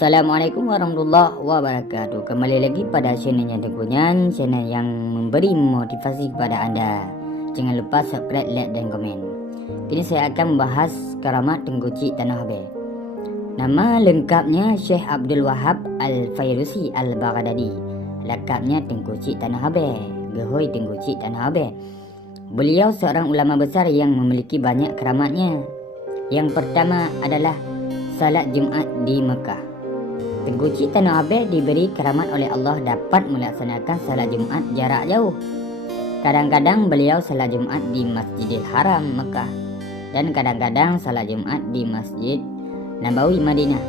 Assalamualaikum warahmatullahi wabarakatuh. Kembali lagi pada channelnya Tengku Nyan, channel yang memberi motivasi kepada anda. Jangan lupa subscribe, like dan komen. Kini saya akan membahas karamat Tengku Cik Tanah Abeh. Nama lengkapnya Syekh Abdul Wahab Al-Fairusi Al-Baghdadi. Lakabnya Tengku Cik Tanah Abeh, Gehoy Tengku Cik Tanah Abeh. Beliau seorang ulama besar yang memiliki banyak karamatnya. Yang pertama adalah salat Jumat di Mekah. Tengku Cik Tanah Abeh diberi keramat oleh Allah dapat melaksanakan salat Jumat jarak jauh. Kadang-kadang beliau salat Jumat di Masjidil Haram Mekah dan kadang-kadang salat Jumat di Masjid Nabawi Madinah.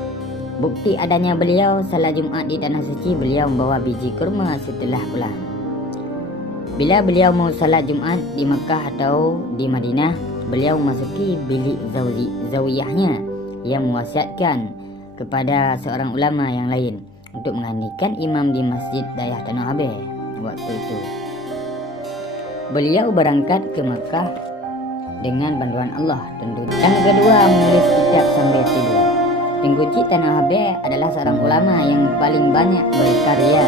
Bukti adanya beliau salat Jumat di Tanah Suci, beliau membawa biji kurma setelah pulang. Bila beliau mau salat Jumat di Mekah atau di Madinah, beliau memasuki bilik zawiyahnya yang mewasiatkan kepada seorang ulama yang lain untuk menggantikan imam di Masjid Dayah Tanah Abeh waktu itu. Beliau berangkat ke Mekah dengan bantuan Allah tentu. Yang kedua, menulis kitab sambil tidur. Tengku Cik Tanah Abeh adalah seorang ulama yang paling banyak berkarya.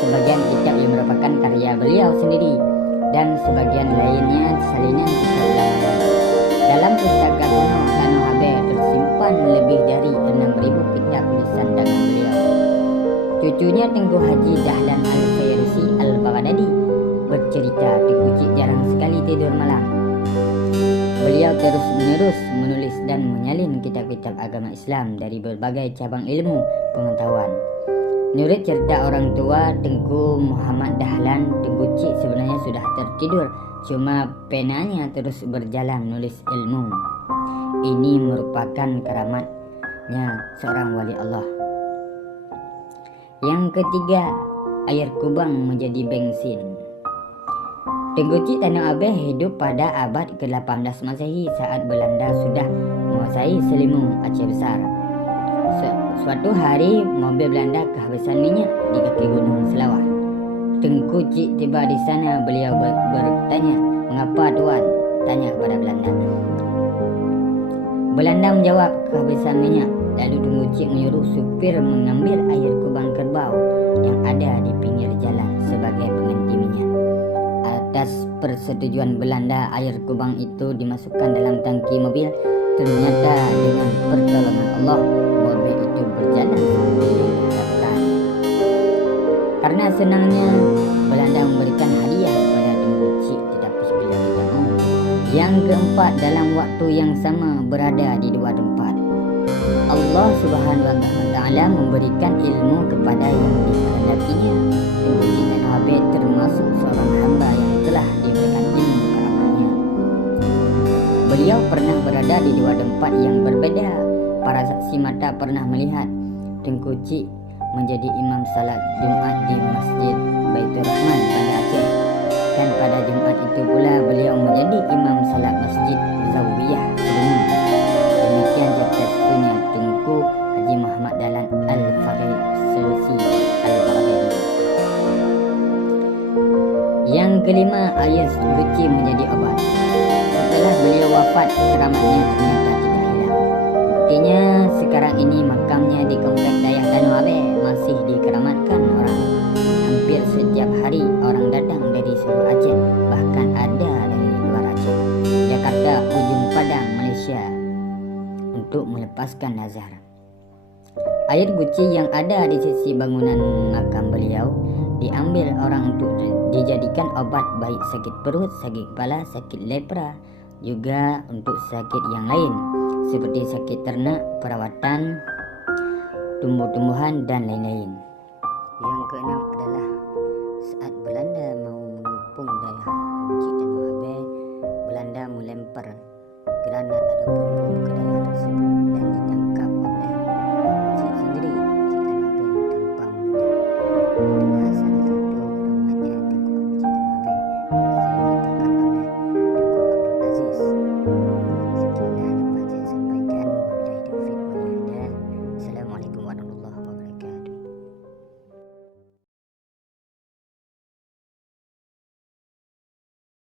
Sebagian kitab yang merupakan karya beliau sendiri dan sebagian lainnya salinan kitab ulama. Dalam pustaka kuno Tanah Abeh tersimpan lebih dari 6.000 kitab tulisan tangan beliau. Cucunya Tengku Haji Dahlan Al-Fairusi Al-Baghdadi bercerita Tengku Cik jarang sekali tidur malam. Beliau terus-menerus menulis dan menyalin kitab-kitab agama Islam dari berbagai cabang ilmu pengetahuan. Menurut cerita orang tua Tengku Muhammad Dahlan, Tengku Cik sebenarnya sudah tertidur, cuma penanya terus berjalan menulis ilmu. Ini merupakan keramatnya seorang wali Allah. Yang ketiga, air kubang menjadi bensin. Tengku Cik Tanah Abeh hidup pada abad ke-18 Masehi saat Belanda sudah menguasai Selimung Aceh Besar. Suatu hari mobil Belanda kehabisan minyak di kaki gunung Selawah. Tengku Cik tiba di sana. Beliau bertanya, "Mengapa tuan?" tanya kepada Belanda. Belanda menjawab, "Kehabisan minyak." Lalu Tengku Cik menyuruh supir mengambil air kubang kerbau yang ada di pinggir jalan sebagai pengganti minyak. Atas persetujuan Belanda, air kubang itu dimasukkan dalam tangki mobil. Ternyata dengan pertolongan Allah, mobil itu berjalan sampai diucapkan. Karena senangnya, Belanda memberikan hadiah kepada Tengku Cik, tetapi beliau tidak mau. Yang keempat, dalam waktu yang sama berada di dua tempat. Allah Subhanahu wa Ta'ala memberikan ilmu kepada yang dikehendakinya. Tengku Cik Tanah Abeh termasuk seorang hamba yang telah diberikan ilmu karamahnya. Beliau pernah berada di dua tempat yang berbeda. Para saksi mata pernah melihat Tengku Cik menjadi imam salat Jumat di Masjid Baitur Rahman pada Aceh, dan pada Jumat itu pula beliau menjadi imam salat Masjid Zawiyah Selimung. Demikian cerita Tengku Haji Muhammad Dahlan Al-Fairusi Al-Baghdadi. Yang kelima, air suci menjadi obat. Setelah beliau wafat, keramatnya ternyata tidak hilang. Buktinya sekarang ini makamnya di komplek Dayah Tanah Abeh masih dikeramatkan orang. Hampir setiap hari orang datang dari seluruh Aceh, bahkan ada dari luar Aceh, Jakarta, ujung Padang, Malaysia, untuk melepaskan nazar. Air guci yang ada di sisi bangunan makam beliau diambil orang untuk dijadikan obat baik sakit perut, sakit kepala, sakit lepra, juga untuk sakit yang lain seperti sakit ternak, perawatan tumbuh-tumbuhan dan lain-lain. Yang keenam adalah